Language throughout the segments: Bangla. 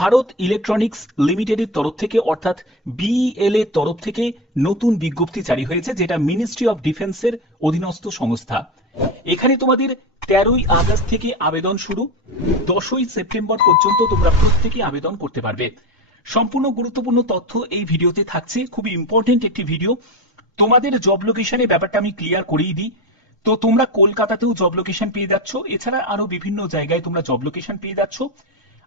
ভারত ইলেকট্রনিক্স লিমিটেডের তরফ থেকে অর্থাৎ বিইএল এর তরফ থেকে নতুন বিজ্ঞপ্তি জারি হয়েছে, যেটা মিনিস্ট্রি অফ ডিফেন্সের অধীনস্থ সংস্থা। এখানে তোমাদের 13ই আগস্ট থেকে আবেদন শুরু, 10ই সেপ্টেম্বর পর্যন্ত তোমরা প্রত্যেকে আবেদন করতে পারবে। সম্পূর্ণ গুরুত্বপূর্ণ তথ্য এই ভিডিওতে থাকছে, খুবই ইম্পর্টেন্ট একটি ভিডিও। তোমাদের জব লোকেশনের ব্যাপারটা আমি ক্লিয়ার করেই দিই। তো তোমরা কলকাতাতেও জব লোকেশন পেয়ে যাচ্ছ, এছাড়া আরো বিভিন্ন জায়গায় তোমরা জব লোকেশন পেয়ে যাচ্ছ।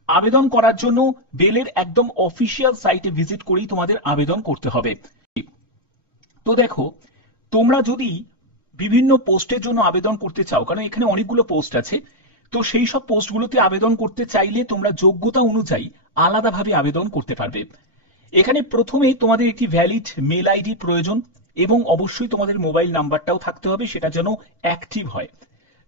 আবেদন করার জন্য বেলের একদম অফিসিয়াল সাইটে ভিজিট করেই তোমাদের আবেদন করতে হবে। তো দেখো, তোমরা যদি বিভিন্ন পোস্টের জন্য আবেদন করতে চাও, কারণ এখানে অনেকগুলো পোস্ট আছে, তো সেই সব পোস্টগুলোতে আবেদন করতে চাইলে তোমরা যোগ্যতা অনুযায়ী আলাদাভাবে আবেদন করতে পারবে। এখানে প্রথমে তোমাদের একটি ভ্যালিড মেল আইডি প্রয়োজন এবং অবশ্যই তোমাদের মোবাইল নাম্বারটাও থাকতে হবে, সেটা যেন অ্যাক্টিভ হয়।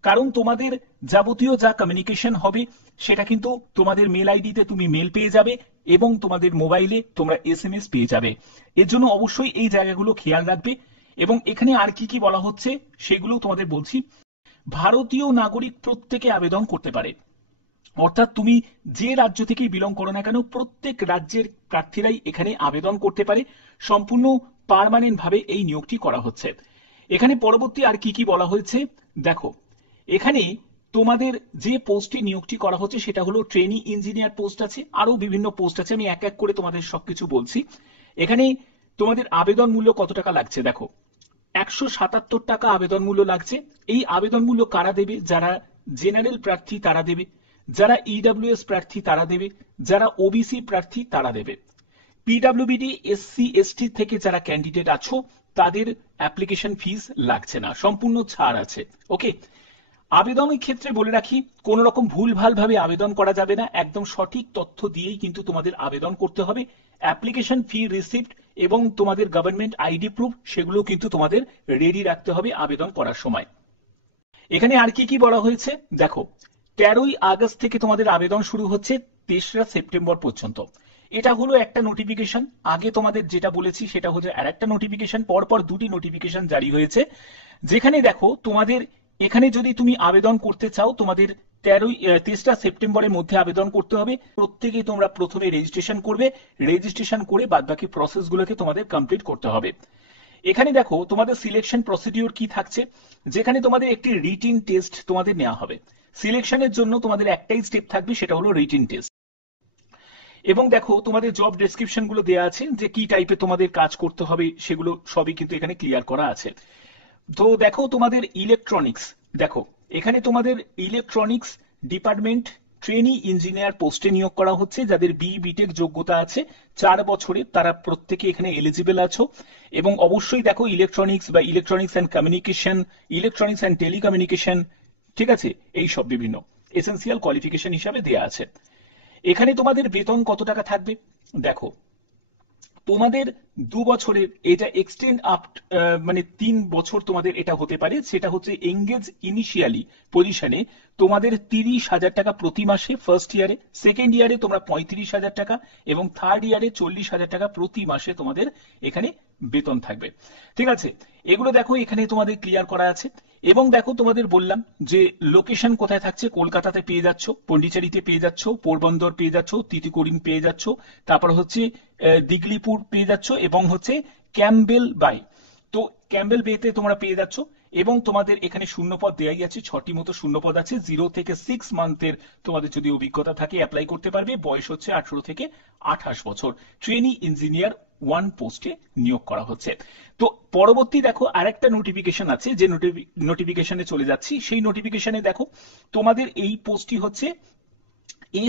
কারণ তোমাদের যাবতীয় যা কমিউনিকেশন হবে সেটা কিন্তু তোমাদের মেল আইডিতে তুমি মেল পেয়ে যাবে এবং তোমাদের মোবাইলে তোমরা এসএমএস পেয়ে যাবে। এর জন্য অবশ্যই এই জায়গাগুলো খেয়াল রাখবে। এবং এখানে আর কি কি বলা হচ্ছে সেগুলো তোমাদের বলছি। ভারতীয় নাগরিক প্রত্যেকে আবেদন করতে পারে, অর্থাৎ তুমি যে রাজ্য থেকেই বিলং করো না কেন প্রত্যেক রাজ্যের প্রার্থীরাই এখানে আবেদন করতে পারে। সম্পূর্ণ পার্মানেন্ট ভাবে এই নিয়োগটি করা হচ্ছে। এখানে পরবর্তী আর কি কি বলা হয়েছে দেখো, এখানে তোমাদের যে পোস্টে নিয়োগটি করা হচ্ছে সেটা হলো ট্রেনি ইঞ্জিনিয়ার পোস্ট আছে, আরো বিভিন্ন পোস্ট আছে, আমি এক এক করে তোমাদের সবকিছু বলছি। এখানে তোমাদের আবেদন মূল্য কত টাকা লাগছে দেখো, 177 টাকা আবেদন মূল্য লাগছে। এই আবেদন মূল্য কারা দেবে? যারা জেনারেল প্রার্থী তারা দেবে, যারা ইডব্লিউএস প্রার্থী তারা দেবে, যারা ওবিসি প্রার্থী তারা দেবে। পিডব্লিউবিডি এসসি এসটি থেকে যারা ক্যান্ডিডেট আছো তাদের অ্যাপ্লিকেশন ফিস লাগছে না, সম্পূর্ণ ছাড় আছে। ওকে, আবেদনের ক্ষেত্রে বলে রাখি, কোন রকম ভুলভাল ভাবে আবেদন করা যাবে না, একদম সঠিক তথ্য দিয়েই কিন্তু তোমাদের আবেদন করতে হবে। অ্যাপ্লিকেশন ফি রিসিপ্ট এবং তোমাদের গভর্নমেন্ট আইডি প্রুফ সেগুলো কিন্তু তোমাদের রেডি রাখতে হবে আবেদন করার সময়। এখানে আর কি কি বলা হয়েছে দেখো, 13ই আগস্ট থেকে তোমাদের আবেদন শুরু হচ্ছে 3রা সেপ্টেম্বর পর্যন্ত। এটা হলো একটা নোটিফিকেশন। আগে তোমাদের যেটা বলেছি সেটা হচ্ছে আর একটা নোটিফিকেশন, পরপর দুটি নোটিফিকেশন জারি হয়েছে। যেখানে দেখো তোমাদের এখানে যদি তুমি আবেদন করতে চাও তোমাদের 3রা সেপ্টেম্বরের মধ্যে আবেদন করতে হবে। প্রত্যেকেই তোমরা প্রথমে রেজিস্ট্রেশন করবে, রেজিস্ট্রেশন করে বাদবাকি প্রসেসগুলোকে তোমাদের কমপ্লিট করতে হবে। এখানে দেখো তোমাদের সিলেকশন প্রসিডিউর কি থাকছে, যেখানে তোমাদের একটি রিটিন টেস্ট তোমাদের নেওয়া হবে। সিলেকশনের জন্য তোমাদের একটাই স্টেপ থাকবে, সেটা হলো রিটিন টেস্ট। এবং দেখো তোমাদের জব ডেসক্রিপশন গুলো দেওয়া আছে, যে কি টাইপের তোমাদের কাজ করতে হবে সেগুলো সবই কিন্তু এখানে ক্লিয়ার করা আছে। তো দেখো তোমাদের ইলেকট্রনিক্স, দেখো এখানে তোমাদের ইলেকট্রনিক্স ডিপার্টমেন্ট ট্রেনি ইঞ্জিনিয়ার পোস্টে নিয়োগ করা হচ্ছে। যাদের বিটেক যোগ্যতা আছে 4 বছরের তারা প্রত্যেকে এখানে এলিজিবল আছো। এবং অবশ্যই দেখো ইলেকট্রনিক্স বা electronics and communication, electronics and telecommunication, ঠিক আছে, এই সব বিভিন্ন এসেন্সিয়াল কোয়ালিফিকেশন হিসাবে দেয়া আছে। এখানে তোমাদের বেতন কত টাকা থাকবে দেখো, তোমাদের 2 বছরের এটা এক্সটেন্ড আপ, মানে 3 বছর তোমাদের এটা হতে পারে। সেটা হচ্ছে এঙ্গেজ ইনিশিয়ালি পজিশনে তোমাদের 30,000 টাকা প্রতি মাসে ফার্স্ট ইয়ারে, সেকেন্ড ইয়ারে তোমরা 35,000 টাকা এবং থার্ড ইয়ারে 40,000 টাকা প্রতি মাসে তোমাদের এখানে বেতন থাকবে। ঠিক আছে, এগুলো দেখো এখানে তোমাদের ক্লিয়ার করা আছে। এবং দেখো তোমাদের বললাম যে লোকেশন কোথায় থাকছে, কলকাতাতে পেয়ে যাচ্ছ, পন্ডিচেরিতে পেয়ে যাচ্ছ, পোরবন্দর পেয়ে যাচ্ছ, তিতুকুরিন পেয়ে যাচ্ছ, তারপর হচ্ছে দিগলিপুর পেয়ে যাচ্ছ এবং হচ্ছে ক্যাম্বেল বাই। তো ক্যাম্বেল বেতে তোমরা পেয়ে যাচ্ছ। এবং তোমাদের এখানে শূন্যপদ দেয়াই আছে, 6টি মতো শূন্যপদ আছে। 0 থেকে 6 মান্থের তোমাদের যদি অভিজ্ঞতা থাকে অ্যাপ্লাই করতে পারবে। বয়স হচ্ছে 18 থেকে 28 বছর। ট্রেনি ইঞ্জিনিয়ার 1 পোস্টে নিয়োগ করা হচ্ছে। তো পরবর্তী দেখো আরেকটা নোটিফিকেশন আছে, যে নোটিফিকেশনে চলে যাচ্ছি। সেই নোটিফিকেশনে দেখো তোমাদের এই পোস্টটি হচ্ছে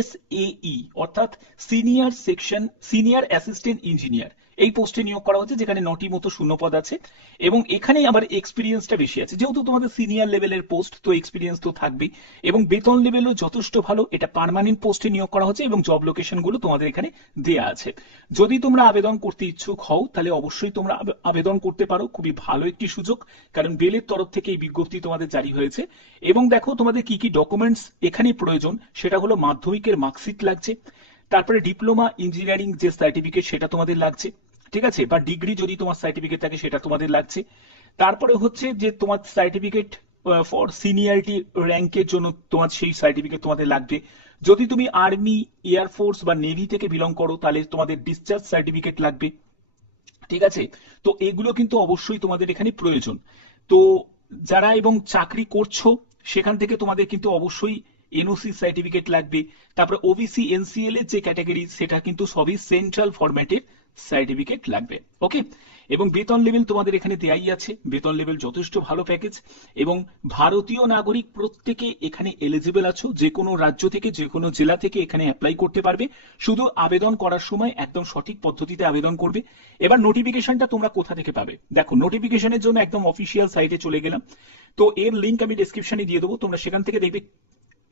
SAE অর্থাৎ সিনিয়র অ্যাসিস্ট্যান্ট ইঞ্জিনিয়ার, এই পোস্টে নিয়োগ করা হচ্ছে, যেখানে 9টি মতো শূন্যপদ আছে। এবং এখানে আবার এক্সপিরিয়েন্সটা বেশি আছে, যেহেতু তোমাদের সিনিয়র লেভেলের পোস্ট তো এক্সপিরিয়েন্স তো থাকবেই। এবং বেতন লেভেলও যথেষ্ট ভালো। এটা পার্মানেন্ট পোস্টে নিয়োগ করা হচ্ছে এবং জব লোকেশন গুলো তোমাদের এখানে দেয়া আছে। যদি তোমরা আবেদন করতে ইচ্ছুক হও তাহলে অবশ্যই তোমরা আবেদন করতে পারো, খুবই ভালো একটি সুযোগ, কারণ বেলের তরফ থেকে এই বিজ্ঞপ্তি তোমাদের জারি হয়েছে। এবং দেখো তোমাদের কি কি ডকুমেন্টস এখানে প্রয়োজন, সেটা হলো মাধ্যমিকের মার্কশিট লাগছে, তারপরে ডিপ্লোমা ইঞ্জিনিয়ারিং যে সার্টিফিকেট সেটা তোমাদের লাগছে, ঠিক আছে, বা ডিগ্রি যদি তোমার সার্টিফিকেট থাকে সেটা তোমাদের লাগছে। তারপরে হচ্ছে যে তোমার সার্টিফিকেট ফর সিনিয়রিটি র্যাঙ্কের জন্য তোমার সেই সার্টিফিকেট তোমাদের লাগবে। যদি তুমি আর্মি, এয়ারফোর্স বা নেভি থেকে বিলং করো তাহলে তোমাদের ডিসচার্জ সার্টিফিকেট লাগবে। ঠিক আছে, তো এগুলো কিন্তু অবশ্যই তোমাদের এখানে প্রয়োজন। তো যারা এবং চাকরি করছো সেখান থেকে তোমাদের কিন্তু অবশ্যই এনওসি সার্টিফিকেট লাগবে। তারপরে ওবিসি এনসিএল এর যে ক্যাটাগরি সেটা কিন্তু সবই সেন্ট্রাল ফরম্যাটের সার্টিফিকেট লাগবে। ওকে, এবং বেতন লেভেল তোমাদের এখানে দেয়াই আছে, বেতন লেভেল যথেষ্ট ভালো প্যাকেজ, এবং ভারতীয় নাগরিক প্রত্যেকে এখানে এলিজিবল আছো, যে কোনো রাজ্য থেকে যে কোনো জেলা থেকে এখানে অ্যাপ্লাই করতে পারবে। শুধু আবেদন করার সময় একদম সঠিক পদ্ধতিতে আবেদন করবে। এবার নোটিফিকেশনটা তোমরা কোথা থেকে পাবে? দেখো, নোটিফিকেশনের জন্য একদম অফিসিয়াল সাইটে চলে গেলাম, তো এর লিঙ্ক আমি ডেসক্রিপশনে দিয়ে দেবো, তোমরা সেখান থেকে দেখবে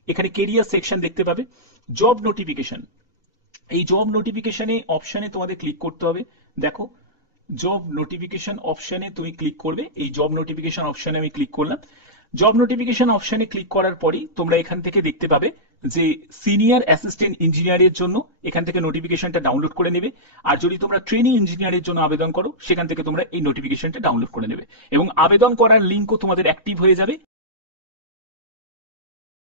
এখানে কেরিয়ার সেকশন দেখতে পাবে, জব নোটিফিকেশন। এই জব নোটিফিকেশনে অপশনে তোমাদের ক্লিক করতে হবে। দেখো, জব নোটিফিকেশন অপশনে তুমি ক্লিক করবে, এই জব নোটিফিকেশন অপশনে আমি ক্লিক করলাম। জব নোটিফিকেশন অপশনে ক্লিক করার পরই তোমরা এখান থেকে দেখতে পাবে যে সিনিয়র অ্যাসিস্ট্যান্ট ইঞ্জিনিয়ারের জন্য এখান থেকে নোটিফিকেশনটা ডাউনলোড করে নেবে। আর যদি তোমরা ট্রেনিং ইঞ্জিনিয়ারের জন্য আবেদন করো সেখান থেকে তোমরা এই নোটিফিকেশনটা ডাউনলোড করে নেবে, এবং আবেদন করার লিঙ্কও তোমাদের অ্যাক্টিভ হয়ে যাবে